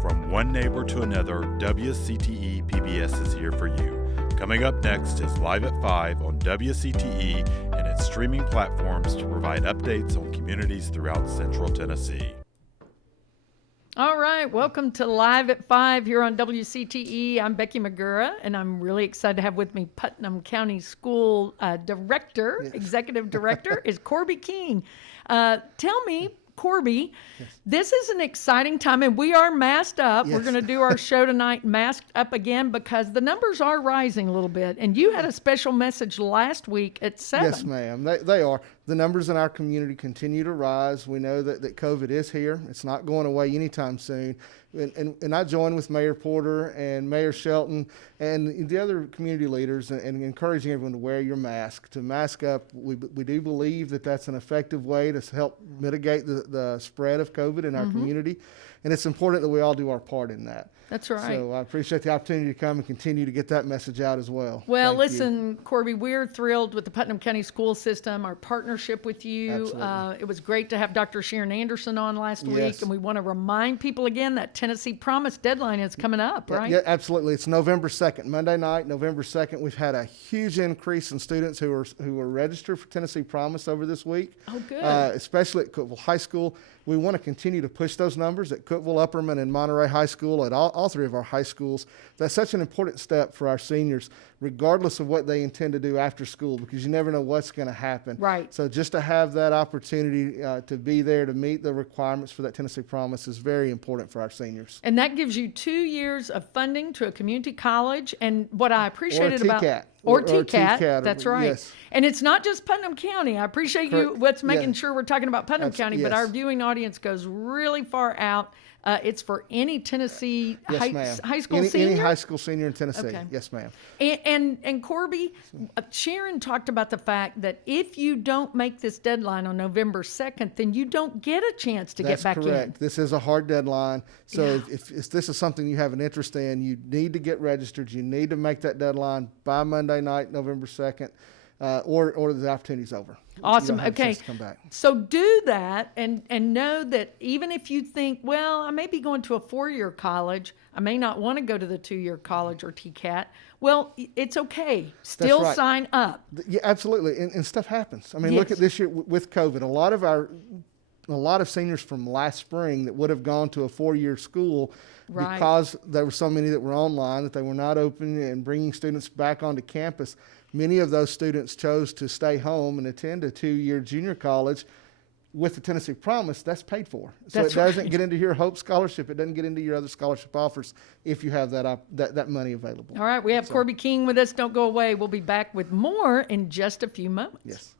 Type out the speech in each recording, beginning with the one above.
From one neighbor to another, WCTE PBS is here for you. Coming up next is Live at 5 on WCTE and its streaming platforms to provide updates on communities throughout Central Tennessee. All right, welcome to Live at 5 here on WCTE. I'm Becky Magura, and I'm really excited to have with me Putnam County School Director, yes. Executive Director, is Corby King. Tell me, Corby, yes. This is an exciting time, and we are masked up. Yes. We're going to do our show tonight masked up again because the numbers are rising a little bit. And you had a special message last week at 7. Yes, ma'am. They are. The numbers in our community continue to rise. We know that COVID is here. It's not going away anytime soon. And I join with Mayor Porter and Mayor Shelton and the other community leaders and encouraging everyone to wear your mask, to mask up. We do believe that that's an effective way to help mitigate the spread of COVID in our community. And it's important that we all do our part in that. That's right. So I appreciate the opportunity to come and continue to get that message out as well. Well, listen, Corby, we're thrilled with the Putnam County School System, our partnership with you. It was great to have Dr. Sharon Anderson on last week, and we want to remind people again that Tennessee Promise deadline is coming up, right? Yeah, absolutely. It's November 2nd, Monday night, November 2nd. We've had a huge increase in students who are registered for Tennessee Promise over this week. Oh, good. Especially at Cookeville High School. We want to continue to push those numbers at Cookeville, Upperman, and Monterey High School, at all three of our high schools. That's such an important step for our seniors, regardless of what they intend to do after school, because you never know what's going to happen. Right. So just to have that opportunity to be there to meet the requirements for that Tennessee Promise is very important for our seniors. And that gives you 2 years of funding to a community college. And what I appreciated about... Or TCAT, that's right. Yes. And it's not just Putnam County. I appreciate you making sure we're talking about Putnam County, but our viewing audience goes really far out. It's for any Tennessee high school senior? Any high school senior in Tennessee. Okay. Yes, ma'am. And Corby, Sharon talked about the fact that if you don't make this deadline on November 2nd, then you don't get a chance to get back in. That's correct. This is a hard deadline. So if this is something you have an interest in, you need to get registered. You need to make that deadline by Monday night, November 2nd, or the opportunity's over. Awesome. Okay. So do that and know that even if you think, well, I may be going to a 4-year college, I may not want to go to the 2-year college or TCAT. Well, it's okay. Still sign up. Yeah, absolutely. And stuff happens. I mean, look at this year with COVID. A lot of seniors from last spring that would have gone to a 4-year school because there were so many that were online, that they were not open and bringing students back onto campus. Many of those students chose to stay home and attend a 2-year junior college with the Tennessee Promise. That's paid for. So it doesn't get into your Hope Scholarship. It doesn't get into your other scholarship offers if you have that money available. All right. We have Corby King with us. Don't go away. We'll be back with more in just a few moments. Yes.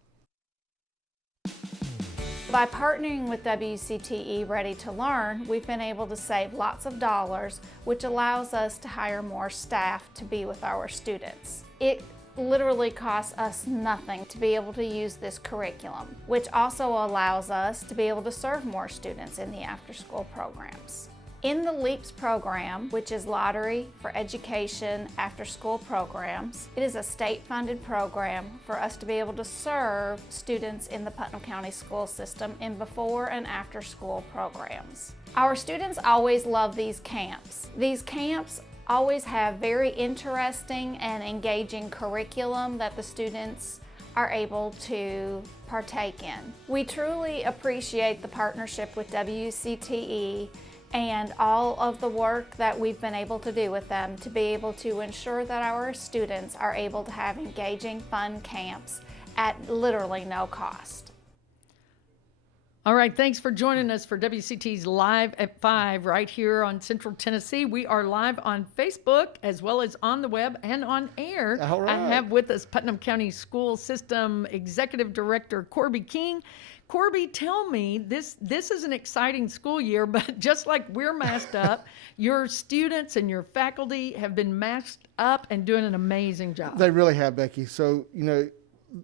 By partnering with WCTE Ready to Learn, we've been able to save lots of dollars, which allows us to hire more staff to be with our students. It literally costs us nothing to be able to use this curriculum, which also allows us to be able to serve more students in the after-school programs. In the LEAPS program, which is Lottery for Education after-school programs, it is a state-funded program for us to be able to serve students in the Putnam County school system in before and after-school programs. Our students always love these camps. These camps always have very interesting and engaging curriculum that the students are able to partake in. We truly appreciate the partnership with WCTE and all of the work that we've been able to do with them to be able to ensure that our students are able to have engaging, fun camps at literally no cost. All right, thanks for joining us for WCT's Live at 5 right here on Central Tennessee. We are live on Facebook as well as on the web and on air. All right. I have with us Putnam County School System Executive Director Corby King. Corby, tell me, this is an exciting school year, but just like we're masked up, your students and your faculty have been masked up and doing an amazing job. They really have, Becky. So,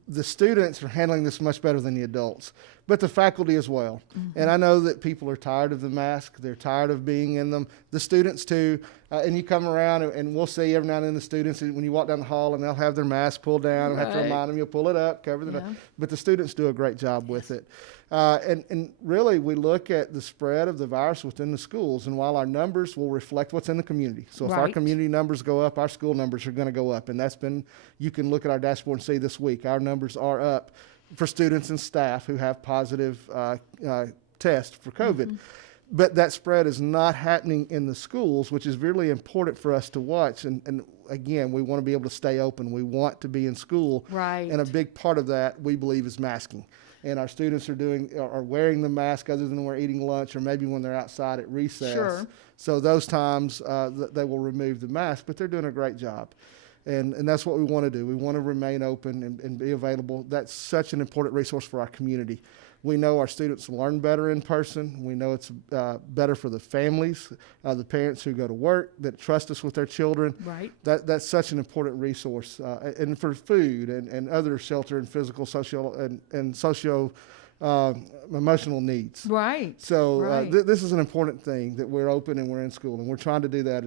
the students are handling this much better than the adults, but the faculty as well. Mm-hmm. And I know that people are tired of the mask. They're tired of being in them. The students too. And you come around and we'll see every now and then the students when you walk down the hall and they'll have their mask pulled down and have to remind them, you'll pull it up, cover the But the students do a great job with it. And really, we look at the spread of the virus within the schools, and while our numbers will reflect what's in the community. So if our community numbers go up, our school numbers are going to go up. And you can look at our dashboard and see this week, our numbers are up for students and staff who have positive tests for COVID. But that spread is not happening in the schools, which is really important for us to watch. And again, we want to be able to stay open. We want to be in school. Right. And a big part of that, we believe, is masking. And our students are wearing the mask other than when we're eating lunch or maybe when they're outside at recess. Sure. So those times they will remove the mask, but they're doing a great job. And that's what we want to do. We want to remain open and be available. That's such an important resource for our community. We know our students learn better in person. We know it's better for the families, the parents who go to work, that trust us with their children. Right. That's such an important resource. And for food and other shelter and physical, social, and socio emotional needs. Right. So this is an important thing, that we're open and we're in school, and we're trying to do that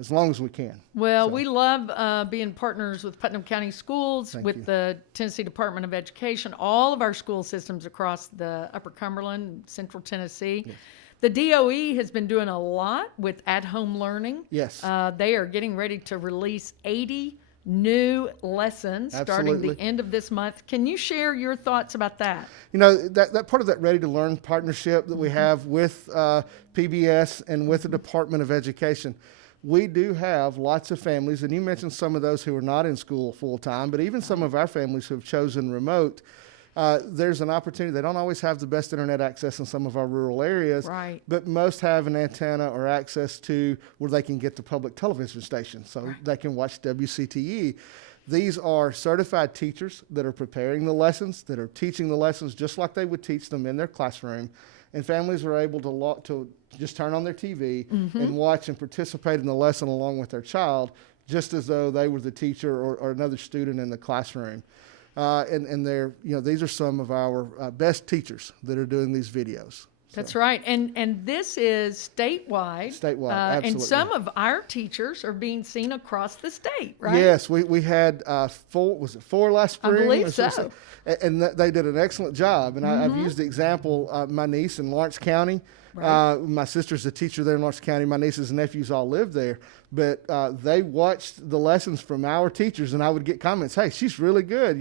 as long as we can. Well, we love being partners with Putnam County Schools, with the Tennessee Department of Education, all of our school systems across the Upper Cumberland, Central Tennessee. Yes. The DOE has been doing a lot with at-home learning. Yes. They are getting ready to release 80 new lessons starting the end of this month. Can you share your thoughts about that? You know, that part of that Ready to Learn partnership that we have with PBS and with the Department of Education, we do have lots of families, and you mentioned some of those who are not in school full time, but even some of our families who have chosen remote. There's an opportunity. They don't always have the best internet access in some of our rural areas, but most have an antenna or access to where they can get the public television station, so they can watch WCTE. These are certified teachers that are preparing the lessons, that are teaching the lessons just like they would teach them in their classroom, and families are able to just turn on their TV and watch and participate in the lesson along with their child, just as though they were the teacher or another student in the classroom. And they're, these are some of our best teachers that are doing these videos. That's right. And this is statewide. Statewide, absolutely. And some of our teachers are being seen across the state, right? Yes, we had four last spring? I believe so. And they did an excellent job. And I've used the example, my niece in Lawrence County. My sister's a teacher there in Lawrence County. My nieces and nephews all live there. But they watched the lessons from our teachers, and I would get comments, hey, she's really good.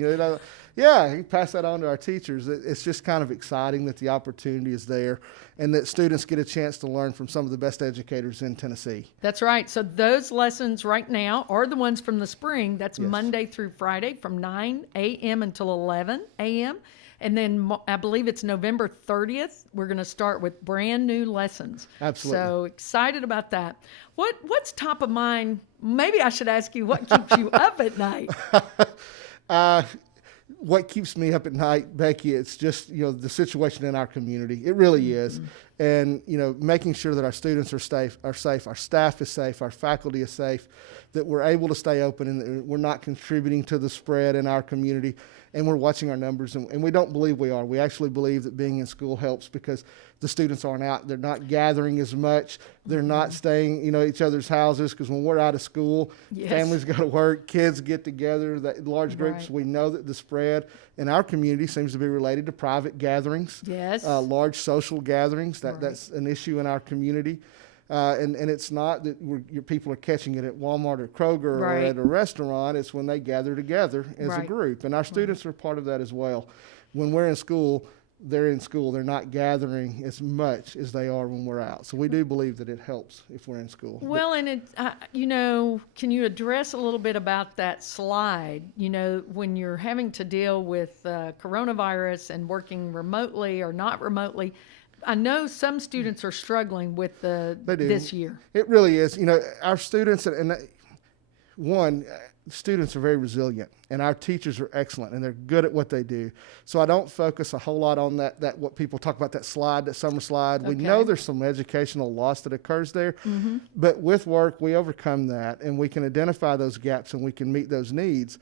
Yeah, you pass that on to our teachers. It's just kind of exciting that the opportunity is there and that students get a chance to learn from some of the best educators in Tennessee. That's right. So those lessons right now are the ones from the spring. That's Monday through Friday from 9 a.m. until 11 a.m. And then I believe it's November 30th. We're going to start with brand new lessons. Absolutely. So excited about that. What's top of mind? Maybe I should ask you, what keeps you up at night? What keeps me up at night, Becky, it's just, the situation in our community. It really is. And, making sure that our students are safe, our staff is safe, our faculty is safe, that we're able to stay open and that we're not contributing to the spread in our community. And we're watching our numbers, and we don't believe we are. We actually believe that being in school helps because the students aren't out. They're not gathering as much. They're not staying, at each other's houses, because when we're out of school, families go to work, kids get together, large groups. We know that the spread in our community seems to be related to private gatherings, large social gatherings. That's an issue in our community. And it's not that your people are catching it at Walmart or Kroger or at a restaurant. It's when they gather together as a group. And our students are part of that as well. When we're in school, they're in school. They're not gathering as much as they are when we're out. So we do believe that it helps if we're in school. Well, and can you address a little bit about that slide? When you're having to deal with coronavirus and working remotely or not remotely, I know some students are struggling with this year. It really is. Our students, students are very resilient, and our teachers are excellent, and they're good at what they do. So I don't focus a whole lot on that what people talk about, that summer slide. We know there's some educational loss that occurs there, but with work, we overcome that, and we can identify those gaps, and we can meet those needs.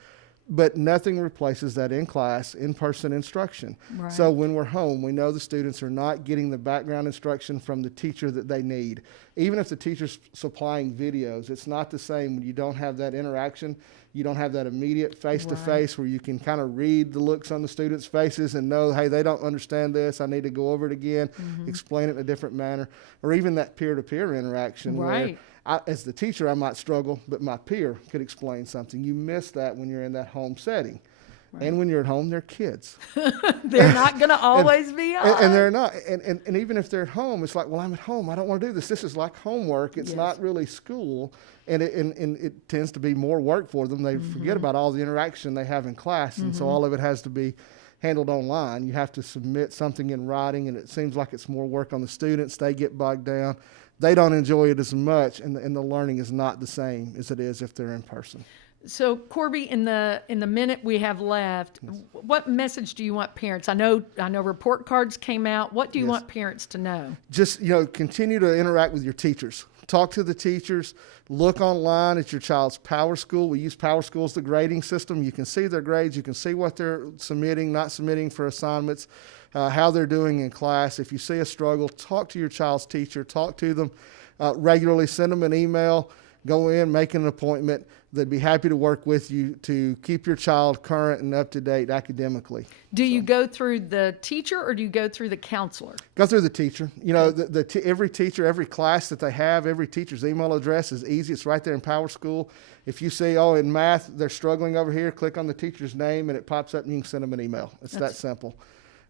But nothing replaces that in-class, in-person instruction. Right. So when we're home, we know the students are not getting the background instruction from the teacher that they need. Even if the teacher's supplying videos, it's not the same when you don't have that interaction. You don't have that immediate face-to-face where you can kind of read the looks on the students' faces and know, hey, they don't understand this. I need to go over it again, explain it in a different manner. Or even that peer-to-peer interaction where as the teacher, I might struggle, but my peer could explain something. You miss that when you're in that home setting. Right. And when you're at home, they're kids. They're not going to always be on. And they're not. And even if they're at home, it's like, well, I'm at home. I don't want to do this. This is like homework. It's not really school. And it tends to be more work for them. They forget about all the interaction they have in class. And so all of it has to be handled online. You have to submit something in writing, and it seems like it's more work on the students. They get bogged down. They don't enjoy it as much, and the learning is not the same as it is if they're in person. So, Corby, in the minute we have left, what message do you want parents? I know report cards came out. What do you want parents to know? Just, continue to interact with your teachers. Talk to the teachers. Look online at your child's Power School. We use Power School as the grading system. You can see their grades. You can see what they're submitting, not submitting for assignments, how they're doing in class. If you see a struggle, talk to your child's teacher. Talk to them regularly. Send them an email. Go in, make an appointment. They'd be happy to work with you to keep your child current and up to date academically. Do you go through the teacher or do you go through the counselor? Go through the teacher. Every teacher, every class that they have, every teacher's email address is easy. It's right there in Power School. If you see, in math, they're struggling over here, click on the teacher's name and it pops up and you can send them an email. It's that simple.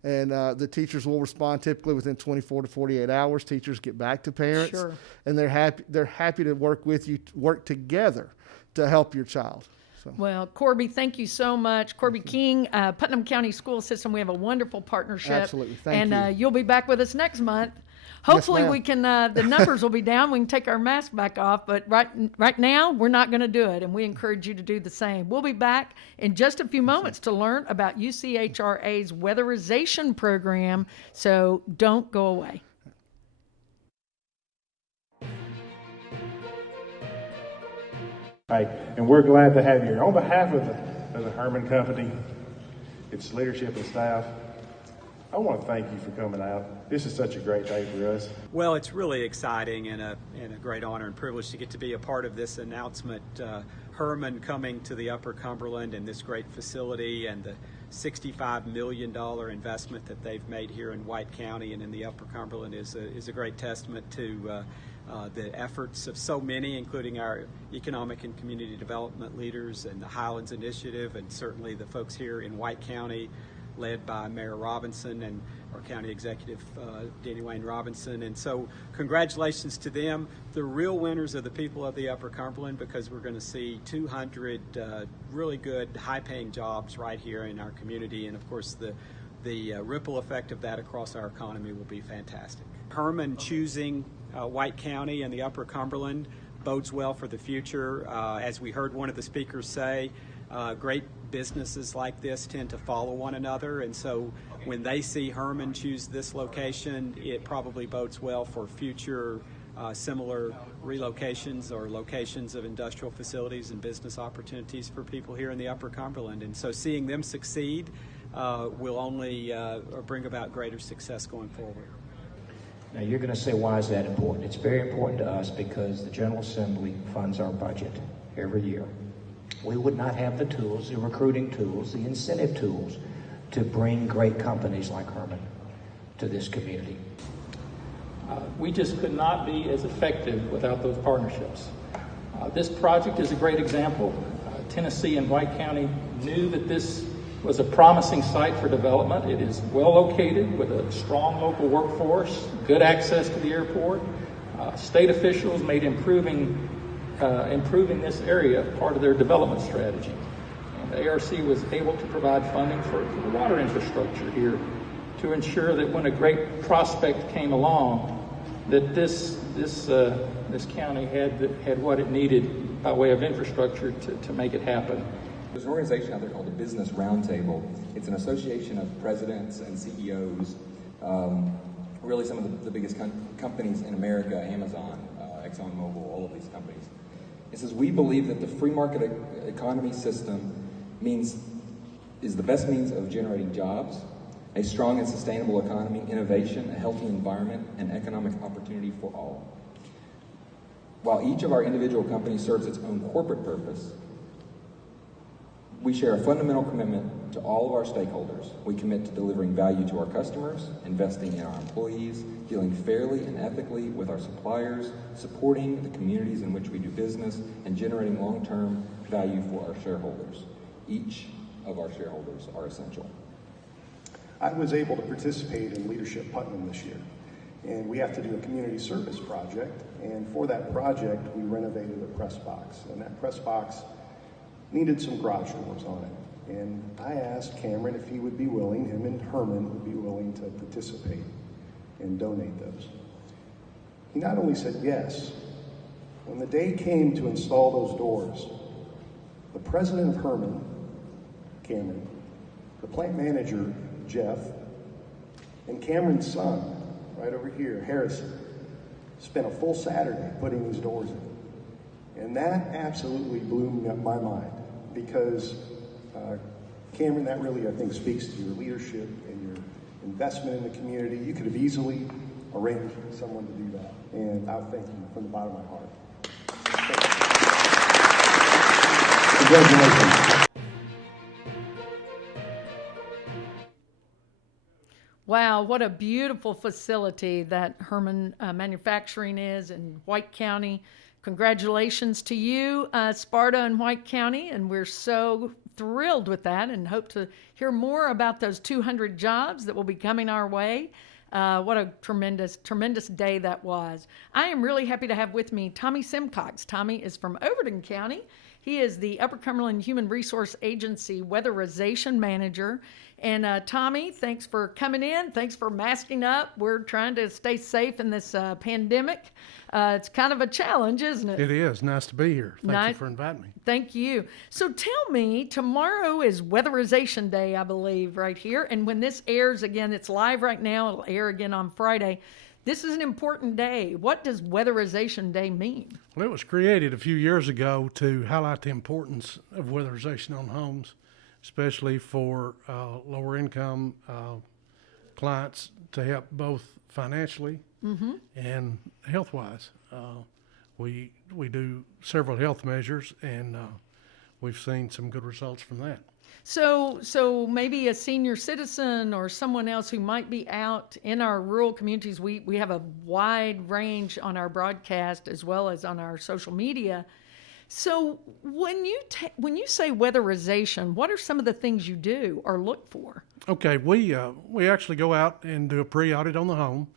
And the teachers will respond typically within 24 to 48 hours. Teachers get back to parents, and they're happy to work with you, work together to help your child. So. Well, Corby, thank you so much. Corby King, Putnam County School System, we have a wonderful partnership. Absolutely, thank you. And you'll be back with us next month. Hopefully we can, the numbers will be down. We can take our mask back off, but right now we're not going to do it, and we encourage you to do the same. We'll be back in just a few moments to learn about UCHRA's Weatherization program, so don't go away. Hi, and we're glad to have you here. On behalf of the Herman Company, its leadership and staff, I want to thank you for coming out. This is such a great day for us. Well, it's really exciting and a great honor and privilege to get to be a part of this announcement. Herman coming to the Upper Cumberland and this great facility and the $65 million investment that they've made here in White County and in the Upper Cumberland is a great testament to the efforts of so many, including our economic and community development leaders and the Highlands Initiative, and certainly the folks here in White County, led by Mayor Robinson and our county executive, Danny Wayne Robinson. And so congratulations to them. The real winners are the people of the Upper Cumberland, because we're going to see 200 really good, high-paying jobs right here in our community. And of course, the ripple effect of that across our economy will be fantastic. Herman choosing White County and the Upper Cumberland bodes well for the future. As we heard one of the speakers say, great businesses like this tend to follow one another, and so when they see Herman choose this location, it probably bodes well for future similar relocations or locations of industrial facilities and business opportunities for people here in the Upper Cumberland. And so seeing them succeed will only bring about greater success going forward. Now you're going to say, why is that important? It's very important to us because the General Assembly funds our budget every year. We would not have the tools, the recruiting tools, the incentive tools to bring great companies like Herman to this community. We just could not be as effective without those partnerships. This project is a great example. Tennessee and White County knew that this was a promising site for development. It is well located with a strong local workforce, good access to the airport. State officials made improving this area part of their development strategy. And the ARC was able to provide funding for the water infrastructure here to ensure that when a great prospect came along, that this county had what it needed by way of infrastructure to make it happen. There's an organization out there called the Business Roundtable. It's an association of presidents and CEOs, really some of the biggest companies in America, Amazon, ExxonMobil, all of these companies. It says, we believe that the free market economy system is the best means of generating jobs, a strong and sustainable economy, innovation, a healthy environment, and economic opportunity for all. While each of our individual companies serves its own corporate purpose, we share a fundamental commitment to all of our stakeholders. We commit to delivering value to our customers, investing in our employees, dealing fairly and ethically with our suppliers, supporting the communities in which we do business, and generating long-term value for our shareholders. Each of our shareholders are essential. I was able to participate in Leadership Putnam this year, and we have to do a community service project, and for that project we renovated a press box, and that press box needed some garage doors on it. And I asked Cameron if he would be willing, him and Herman would be willing to participate and donate those. He not only said yes, when the day came to install those doors, the president of Herman, Cameron, the plant manager, Jeff, and Cameron's son, right over here, Harrison, spent a full Saturday putting these doors in. And that absolutely blew my mind, because Cameron, that really, I think, speaks to your leadership and your investment in the community. You could have easily arranged someone to do that, and I thank you from the bottom of my heart. Congratulations. Wow, what a beautiful facility that Herman Manufacturing is in White County. Congratulations to you, Sparta and White County, and we're so thrilled with that and hope to hear more about those 200 jobs that will be coming our way. What a tremendous, tremendous day that was. I am really happy to have with me Tommy Simcox. Tommy is from Overton County. He is the Upper Cumberland Human Resource Agency Weatherization Manager. And Tommy, thanks for coming in. Thanks for masking up. We're trying to stay safe in this pandemic. It's kind of a challenge, isn't it? It is. Nice to be here. Thank you for inviting me. Thank you. So tell me, tomorrow is Weatherization Day, I believe, right here. And when this airs again, it's live right now. It'll air again on Friday. This is an important day. What does Weatherization Day mean? Well, it was created a few years ago to highlight the importance of weatherization on homes, especially for lower income clients, to help both financially and health-wise. We do several health measures, and we've seen some good results from that. So maybe a senior citizen or someone else who might be out in our rural communities, we have a wide range on our broadcast as well as on our social media. So when you say weatherization, what are some of the things you do or look for? Okay, we actually go out and do a pre-audit on the home,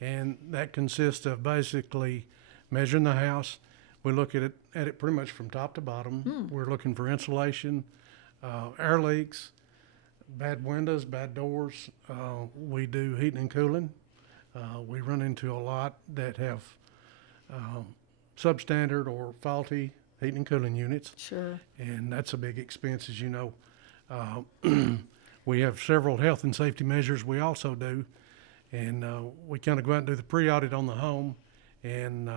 and that consists of basically measuring the house. We look at it pretty much from top to bottom. We're looking for insulation, air leaks, bad windows, bad doors. We do heating and cooling. We run into a lot that have substandard or faulty heating and cooling units. Sure. And that's a big expense, as you know. We have several health and safety measures we also do, and we kind of go out and do the pre-audit on the home and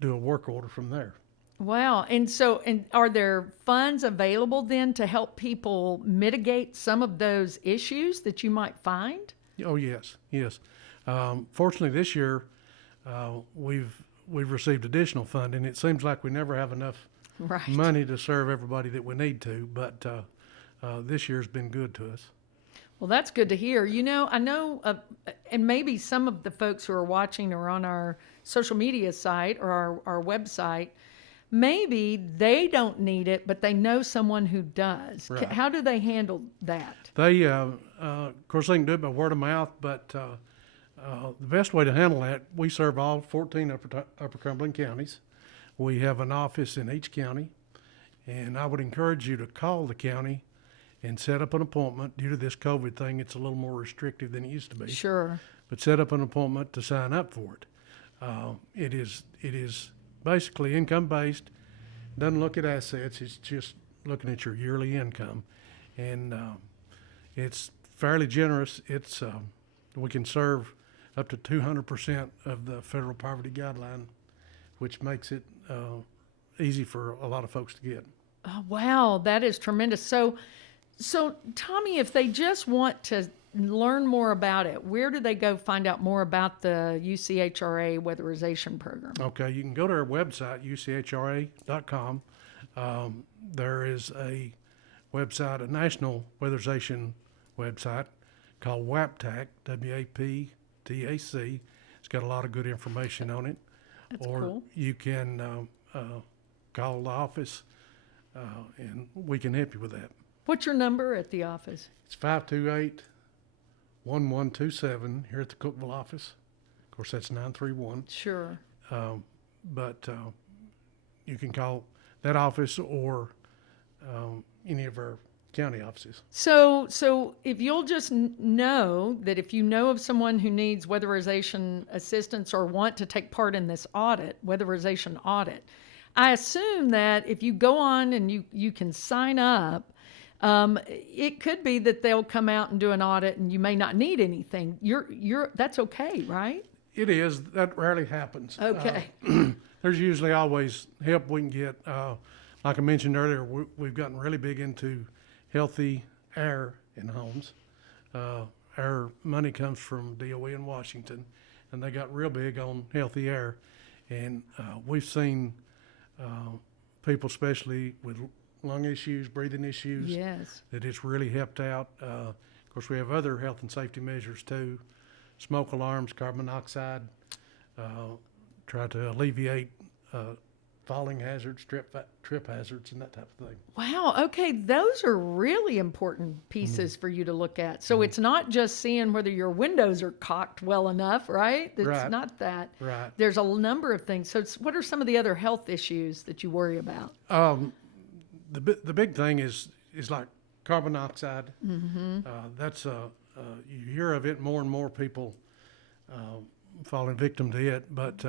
do a work order from there. Wow. And are there funds available then to help people mitigate some of those issues that you might find? Oh, yes. Fortunately, this year, we've received additional funding. It seems like we never have enough money to serve everybody that we need to, but this year's been good to us. Well, that's good to hear. You know, I know, and maybe some of the folks who are watching or on our social media site or our website, maybe they don't need it, but they know someone who does. Right. How do they handle that? They, of course, they can do it by word of mouth, but the best way to handle that, we serve all 14 Upper Cumberland counties. We have an office in each county, and I would encourage you to call the county and set up an appointment. Due to this COVID thing, it's a little more restrictive than it used to be. Sure. But set up an appointment to sign up for it. It is basically income-based, doesn't look at assets, it's just looking at your yearly income. And it's fairly generous. We can serve up to 200% of the federal poverty guideline, which makes it easy for a lot of folks to get. Oh, wow, that is tremendous. So Tommy, if they just want to learn more about it, where do they go find out more about the UCHRA weatherization program? Okay, you can go to our website, uchra.com. There is a website, a national weatherization website called WAPTAC, WAPTAC. It's got a lot of good information on it. That's or cool. You can call the office, and we can help you with that. What's your number at the office? It's 528-1127 here at the Cookeville office. Of course, that's 931. Sure. But you can call that office or any of our county offices. So if you'll just know that if you know of someone who needs weatherization assistance or want to take part in this audit, weatherization audit, I assume that if you go on and you can sign up, it could be that they'll come out and do an audit and you may not need anything. That's okay, right? It is. That rarely happens. Okay. There's usually always help we can get. Like I mentioned earlier, we've gotten really big into healthy air in homes. Our money comes from DOE in Washington, and they got real big on healthy air. And we've seen people, especially with lung issues, breathing issues, Yes. that it's really helped out. Of course, we have other health and safety measures too, smoke alarms, carbon monoxide, try to alleviate falling hazards, trip hazards, and that type of thing. Wow. Okay. Those are really important pieces for you to look at. So it's not just seeing whether your windows are caulked well enough, right? It's Right. not that. Right. There's a number of things. So what are some of the other health issues that you worry about? The big thing is like carbon dioxide. That's you hear of it more and more people falling victim to it, but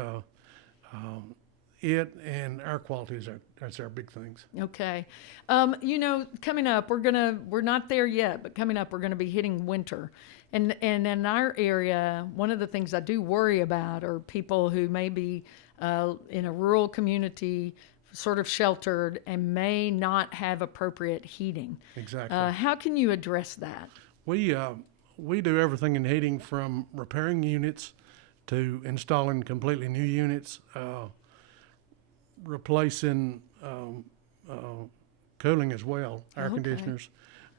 it and air quality that's our big things. Okay. Coming up, we're not there yet, but coming up, we're gonna be hitting winter. And in our area, one of the things I do worry about are people who may be in a rural community, sort of sheltered, and may not have appropriate heating. Exactly. How can you address that? We do everything in heating from repairing units to installing completely new units, replacing cooling as well, air Okay. conditioners.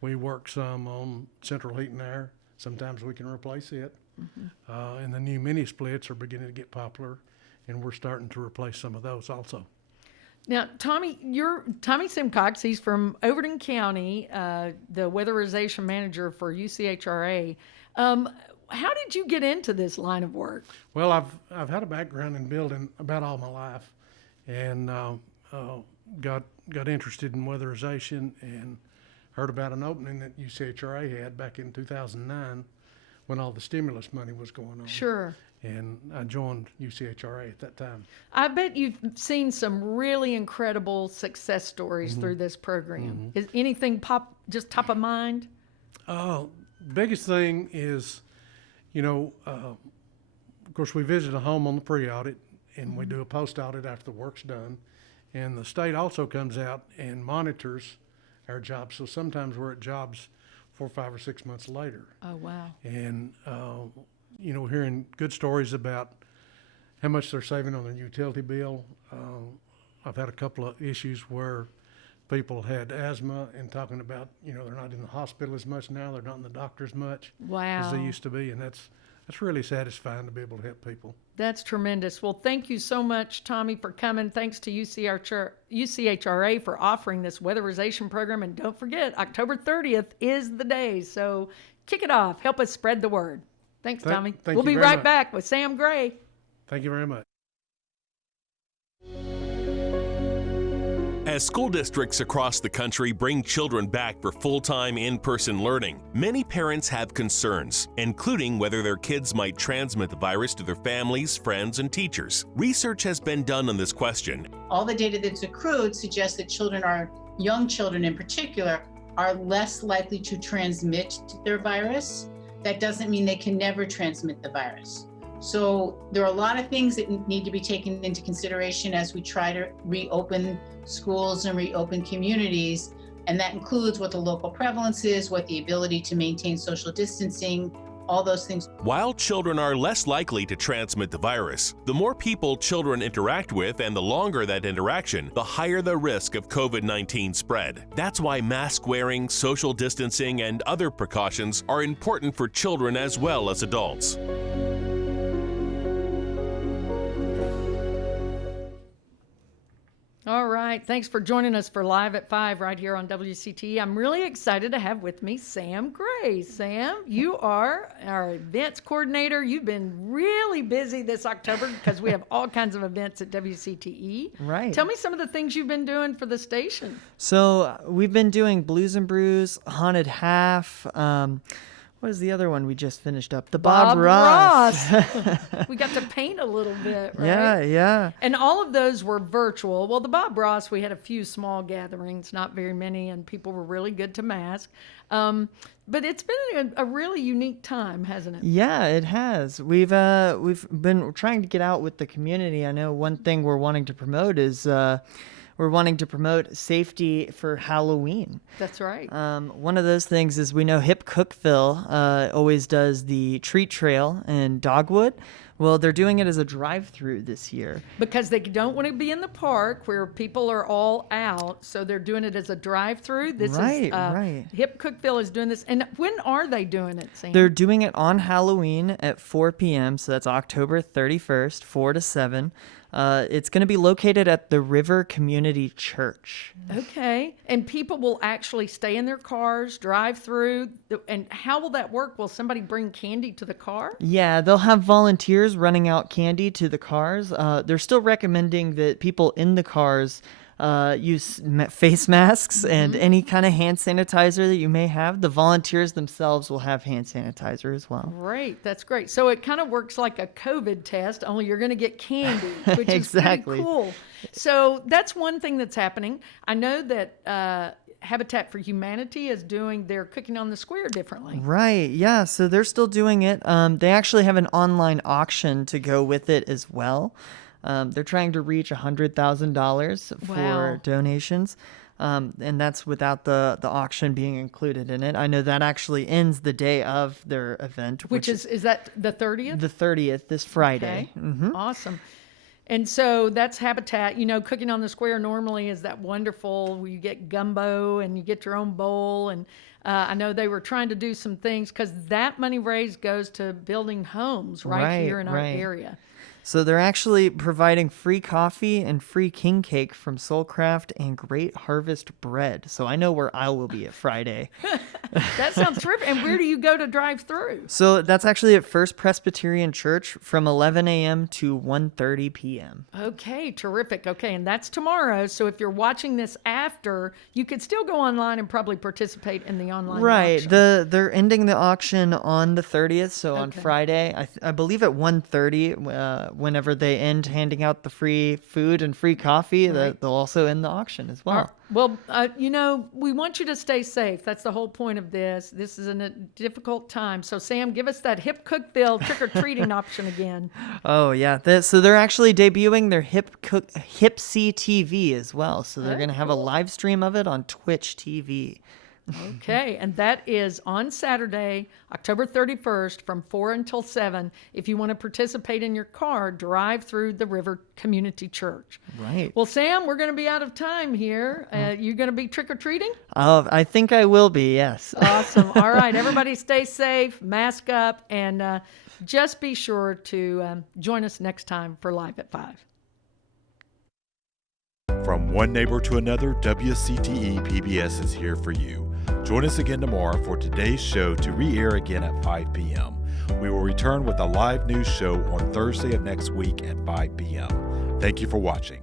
We work some on central heat and air. Sometimes we can replace it. And the new mini splits are beginning to get popular, and we're starting to replace some of those also. Now, Tommy Simcox. He's from Overton County, the weatherization manager for UCHRA. How did you get into this line of work? Well, I've had a background in building about all my life, and got interested in weatherization and heard about an opening that UCHRA had back in 2009 when all the stimulus money was going on. Sure. And I joined UCHRA at that time. I bet you've seen some really incredible success stories through this program. Is anything just top of mind? Biggest thing is, of course, we visit a home on the pre-audit, and we do a post-audit after the work's done. And the state also comes out and monitors our jobs. So sometimes we're at jobs 4, 5, or 6 months later. Oh, wow. And, hearing good stories about how much they're saving on their utility bill. I've had a couple of issues where people had asthma and talking about, they're not in the hospital as much now, they're not in the doctor as much Wow. as they used to be. And that's really satisfying to be able to help people. That's tremendous. Well, thank you so much, Tommy, for coming. Thanks to UCHRA for offering this weatherization program. And don't forget, October 30th is the day. So kick it off. Help us spread the word. Thanks, Tommy. We'll be right back with Sam Gray. Thank you very much. As school districts across the country bring children back for full-time in-person learning, many parents have concerns, including whether their kids might transmit the virus to their families, friends, and teachers. Research has been done on this question. All the data that's accrued suggests that young children in particular, are less likely to transmit their virus. That doesn't mean they can never transmit the virus. So there are a lot of things that need to be taken into consideration as we try to reopen schools and reopen communities. And that includes what the local prevalence is, what the ability to maintain social distancing, all those things. While children are less likely to transmit the virus, the more people children interact with and the longer that interaction, the higher the risk of COVID-19 spread. That's why mask wearing, social distancing, and other precautions are important for children as well as adults. All right. Thanks for joining us for Live at 5 right here on WCTE. I'm really excited to have with me Sam Gray. Sam, you are our events coordinator. You've been really busy this October because we have all kinds of events at WCTE. Right. Tell me some of the things you've been doing for the station. So we've been doing Blues and Brews, Haunted Half. What is the other one we just finished up? The Bob Ross. We got to paint a little bit, right? Yeah. And all of those were virtual. Well, the Bob Ross, we had a few small gatherings, not very many, and people were really good to mask. But it's been a really unique time, hasn't it? Yeah, it has. We've been trying to get out with the community. I know one thing we're wanting to promote is we're wanting to promote safety for Halloween. That's right. One of those things is we know Hip Cookville always does the treat trail in Dogwood. Well, they're doing it as a drive-through this year. Because they don't want to be in the park where people are all out, so they're doing it as a drive-through. Right. Hip Cookville is doing this. And when are they doing it, Sam? They're doing it on Halloween at 4 p.m., so that's October 31st, 4 to 7. It's going to be located at the River Community Church. Okay. And people will actually stay in their cars, drive through. And how will that work? Will somebody bring candy to the car? Yeah, they'll have volunteers running out candy to the cars. They're still recommending that people in the cars use face masks and any kind of hand sanitizer that you may have. The volunteers themselves will have hand sanitizer as well. Great. That's great. So it kind of works like a COVID test, only you're going to get candy, which Exactly. is pretty cool. So that's one thing that's happening. I know that Habitat for Humanity is doing their Cooking on the Square differently. Right. Yeah. So they're still doing it. They actually have an online auction to go with it as well. They're trying to reach $100,000 for donations, and that's without the auction being included in it. I know that actually ends the day of their event. Which is that the 30th? The 30th, this Friday. Okay. Mm-hmm. Awesome. And so that's Habitat. You know, Cooking on the Square normally is that wonderful where you get gumbo and you get your own bowl. And I know they were trying to do some things because that money raised goes to building homes right here in our area. So they're actually providing free coffee and free king cake from Soulcraft and Great Harvest bread. So I know where I will be at Friday. That sounds terrific. And where do you go to drive through? So that's actually at First Presbyterian Church from 11 a.m. to 1:30 p.m. Okay, terrific. Okay, and that's tomorrow. So if you're watching this after, you could still go online and probably participate in the online auction. They're ending the auction on the 30th, so on Friday. I believe at 1:30, whenever they end handing out the free food and free coffee, they'll also end the auction as well. Well, you know, we want you to stay safe. That's the whole point of this. This is a difficult time. So, Sam, give us that Hip Cookville trick-or-treating option again. Oh, yeah. So they're actually debuting their Hip TV as well. So they're going to have a live stream of it on Twitch TV. Okay, and that is on Saturday, October 31st from 4 until 7. If you want to participate in your car, drive through the River Community Church. Right. Well, Sam, we're going to be out of time here. You going to be trick-or-treating? I think I will be, yes. Awesome. All right, everybody stay safe, mask up, and just be sure to join us next time for Live at 5. From one neighbor to another, WCTE PBS is here for you. Join us again tomorrow for today's show to re-air again at 5 p.m. We will return with a live news show on Thursday of next week at 5 p.m. Thank you for watching.